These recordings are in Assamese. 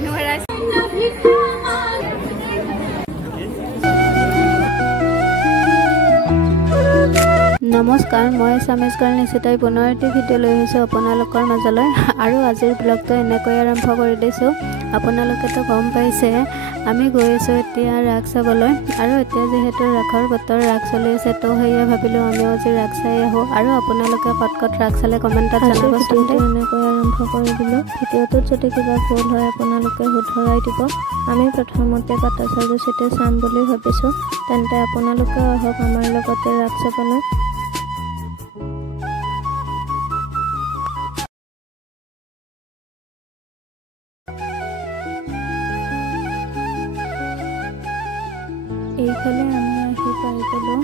মানুহ হেৰাইছে নমস্কাৰ মই সামেশ গাল নিচিতাই পুনৰ এটি ভিডিঅ' লৈ আহিছোঁ আপোনালোকৰ মাজলৈ আৰু আজিৰ ব্লগটো এনেকৈ আৰম্ভ কৰি দিছোঁ। আপোনালোকেতো গম পাইছে আমি গৈ আছোঁ এতিয়া ৰাস চাবলৈ আৰু এতিয়া যিহেতু ৰাসৰ বতৰ ৰাস চলি আছে তো সেয়ে ভাবিলোঁ আমিও আজি ৰাস চাই আহোঁ আৰু আপোনালোকে ক'ত ক'ত ৰাস চালে কমেণ্টত জনাবচোন। এনেকৈ আৰম্ভ কৰি দিলোঁ। ভিডিঅ'টোত যদি কিবা ভুল হয় আপোনালোকে শুধৰাই দিব। আমি প্ৰথমতে পাটাচাৰুচিতে চাম বুলি ভাবিছোঁ, তেন্তে আপোনালোকে আহক আমাৰ লগতে ৰাস চাবলৈ। এইফালে আমি আহি পাই গ'লোঁ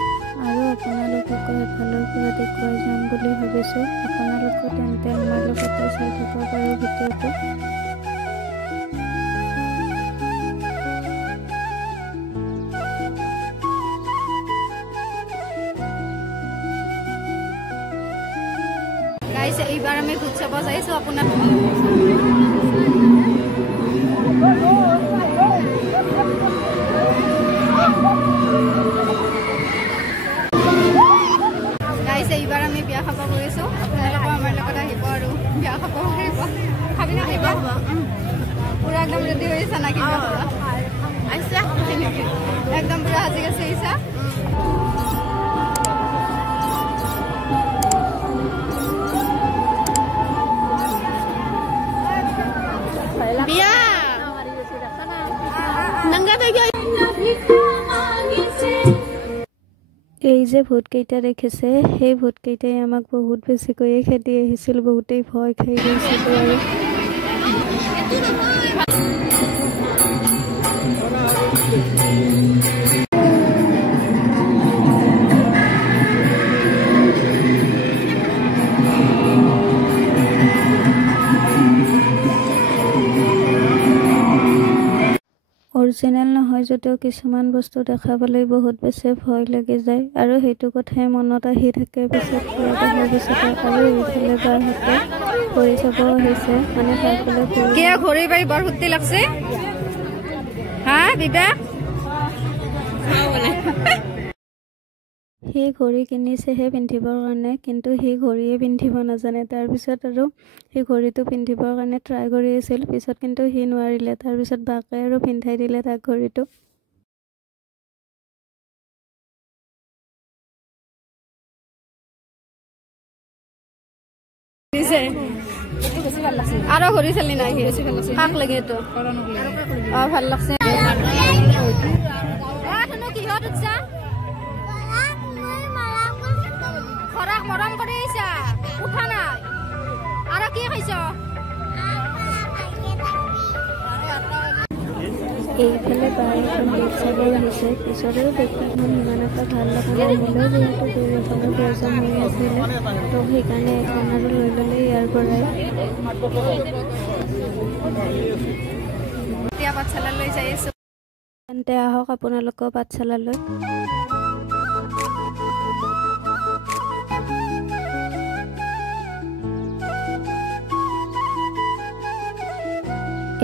আৰু আপোনালোককো এফালৰ পৰা দেখুৱাই যাম বুলি ভাবিছোঁ। আপোনালোকে তেন্তে আমাৰ লগতে চাই থাকিব পাৰে ভিডিঅ'টো। গাইছে এইবাৰ আমি ভূত চাব যাইছোঁ আপোনাৰ এইবাৰ আমি বিয়া খাব গৈছোঁ। আপোনালোকেও আমাৰ লগত আহিব আৰু বিয়া খাব পাৰিব। খাবি না আহিব পুৰা একদম ৰেডি হৈছে না কিবা একদম পুৰা সাজি আছে ইচ্ছা বিয়া এই যে ভূতকেইটা দেখিছে সেই ভূতকেইটাই আমাক বহুত বেছিকৈয়ে খেদি আহিছিল, বহুতেই ভয় খাই গৈছিল আৰু অৰিজিনেল নহয় যদিও কিছুমান বস্তু দেখাবলৈ বহুত বেছি ভয় লাগি যায় আৰু সেইটো কথাই মনত আহি থাকে পিছত দেখাৰ পিছতে। আৰু এইফালে বাৰহঁতে ঘূৰি চাব আহিছে, মানে ঘূৰি পাৰি বৰ ফূৰ্তি লাগছে হা বিবেক সি ঘড়ী কিনিছেহে পিন্ধিবৰ কাৰণে, কিন্তু সি ঘড়ীয়ে পিন্ধিব নাজানে। তাৰপিছত আৰু সেই ঘড়ীটো পিন্ধিবৰ কাৰণে ট্ৰাই কৰি আছিল, পিছত কিন্তু সি নোৱাৰিলে। তাৰপিছত বাকে আৰু পিন্ধাই দিলে তাক ঘড়ীটো। আৰু ঘড়ী চালি নাই কাক লাগে এইটো ভাল লাগছে। মৰম কৰি আহিছা উঠা নাই আৰু কি খাইছ? এইফালে বাই এখন বেগ চাব আহিছে। পিছতেও বেগখন ইমান এটা ভাল লগা নহ'লেও যিহেতু বেগ এখনৰ প্ৰয়োজন হৈ আছিলে তো সেইকাৰণে এখন আৰু লৈ ল'লে ইয়াৰ পৰাই। এতিয়া পাঠশালালৈ যাই আছোঁ, তেন্তে আহক আপোনালোকেও পাঠশালালৈ।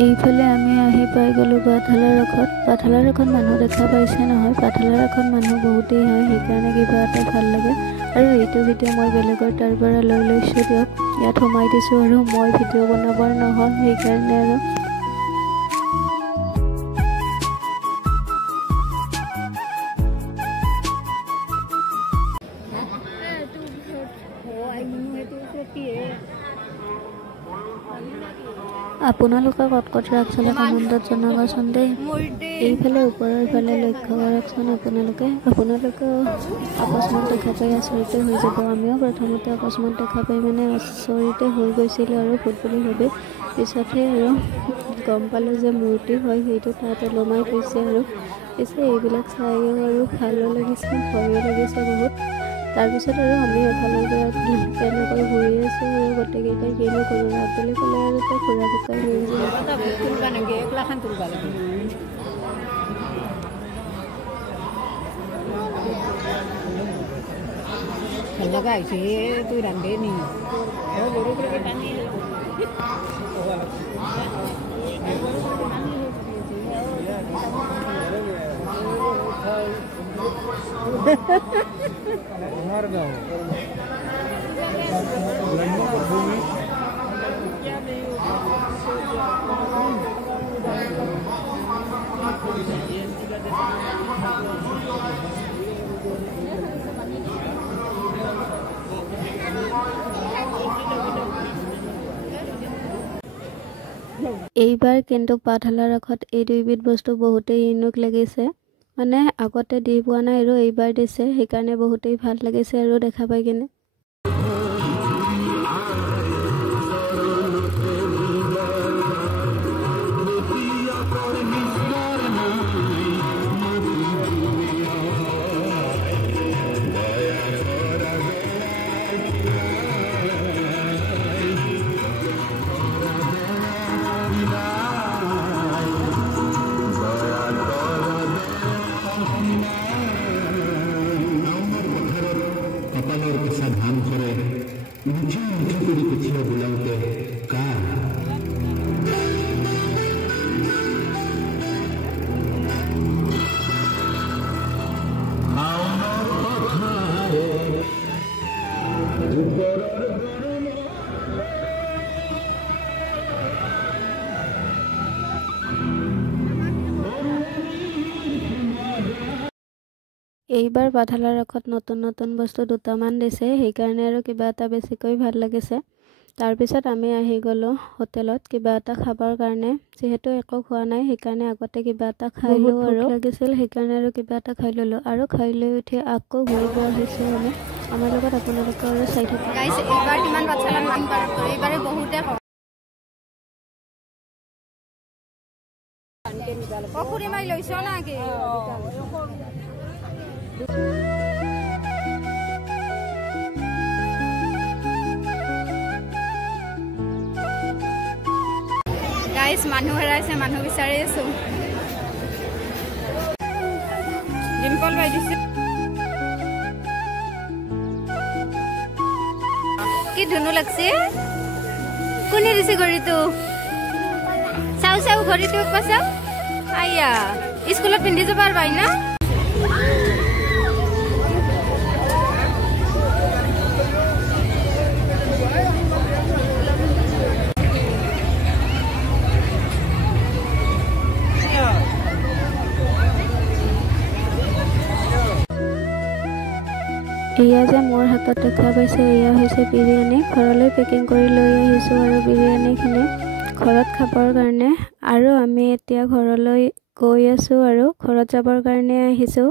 এইফালে আমি আহি পাই গ'লোঁ পাঠশালাৰ ৰাসত। পাঠশালাৰ ৰাসত মানুহ দেখা পাইছে নহয়, পাঠশালাৰ ৰাসত মানুহ বহুতেই হয়, সেইকাৰণে কিবা এটা ভাল লাগে। আৰু এইটো ভিডিঅ' মই বেলেগৰ তাৰ পৰা লৈ লৈছোঁ দিয়ক, ইয়াত সোমাই দিছোঁ আৰু মই ভিডিঅ' বনাবৰ নহ'ল সেইকাৰণে আৰু আপোনালোকে ক'ত ক'ত ৰাস চালে কমেণ্টত জনাবচোন দেই। এইফালে ওপৰৰ ফালে লক্ষ্য কৰকচোন আপোনালোকে অকস্মাত দেখা পাই আচৰিত হৈ যাব। আমিও প্ৰথমতে অকস্মাত দেখা পাই মানে আচৰিতে হৈ গৈছিলোঁ আৰু ভূত বুলি ভাবি। পিছতহে আৰু গম পালোঁ যে মূৰ্তি হয়, সেইটো তাত ওলমাই থৈছে। আৰু পিছে এইবিলাক চাইও আৰু ভালো লাগিছে ভয়ো লাগিছে বহুত। তাৰপিছত আৰু আমি এফালৰ পৰা এনেকৈ ঘূৰি আছোঁ আৰু গোটেইকেইটাই কিনো কৰোঁ ৰাস বুলি ক'লে আৰু তো ঘূৰা পকাই লৈ যায়। এইবাৰ কিন্তু পাঠশালা ৰাসত এই দুইবিধ বস্তু বহুতেই ইউনিক লাগিছে মানে আগতে দি পোৱা নাই আৰু এইবাৰ দিছে সেইকাৰণে বহুতেই ভাল লাগিছে আৰু দেখা পাই কিনে এইবাৰ পাঠশালা ৰাসত নতুন নতুন বস্তু দুটামান দিছে সেইকাৰণে আৰু কিবা এটা বেছিকৈ ভাল লাগিছে তাৰপিছত আমি আহি গ'লো হোটেলত কিবা এটা খাবৰ কাৰণে যেহেতু একো খোৱা নাই সেইকাৰণে আগতে কিবা এটা খাই লওঁ আৰু লাগিছিল সেইকাৰণে আৰু কিবা এটা খাই ল'লোঁ আৰু খাই লৈ উঠি আকৌ ঘূৰিব আহিছোঁ আমি আমাৰ লগত আপোনালোকে আৰু চাই থাকক গাইছ এইবাৰ কিমান পাঠশালাত মান পাৰ কৰে এইবাৰে বহুতে পুখুৰী মাৰি লৈছ না কি গাইছ মানুহ হেৰাইছে মানুহ বিচাৰি আছো ডিম্পল বাই দিছে কি ধুনু লাগছে কোনে দিছে ঘড়ীটো চাও চাও ঘড়ীটো পাছাও আইয়া স্কুলত পিন্ধি যাব পাৰবাই না এয়া যে মোৰ হাতত দেখা পাইছে এয়া হৈছে বিৰিয়ানী ঘৰলৈ পেকিং কৰি লৈ আহিছোঁ আৰু বিৰিয়ানীখিনি ঘৰত খাবৰ কাৰণে আৰু আমি এতিয়া ঘৰলৈ গৈ আছোঁ আৰু ঘৰত যাবৰ কাৰণে আহিছোঁ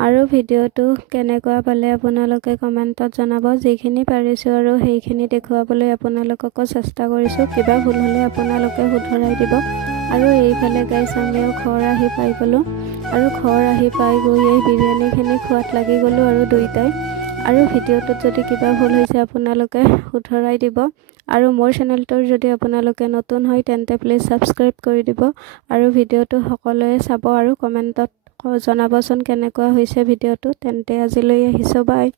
আৰু ভিডিঅ'টো কেনেকুৱা পালে আপোনালোকে কমেণ্টত জনাব যিখিনি পাৰিছোঁ আৰু সেইখিনি দেখুৱাবলৈ আপোনালোককো চেষ্টা কৰিছোঁ কিবা ভুল হ'লে আপোনালোকে শুধৰাই দিব আৰু এইফালে গাইছ আমিও ঘৰ আহি পাই গ'লোঁ আৰু ঘৰ আহি পাই গৈ এই বিৰিয়ানীখিনি খোৱাত লাগি গ'লোঁ আৰু দুইটাই আৰু ভিডিঅ'টোত যদি কিবা ভুল হৈছে আপোনালোকে শুধৰাই দিব আৰু মোৰ চেনেলটোৰ যদি আপোনালোকে নতুন হয় তেন্তে প্লিজ ছাবস্ক্ৰাইব কৰি দিব আৰু ভিডিঅ'টো সকলোৱে চাব আৰু কমেণ্টত জনাবচোন কেনেকুৱা হৈছে ভিডিঅ'টো তেন্তে আজিলৈ আহিছোঁ বাই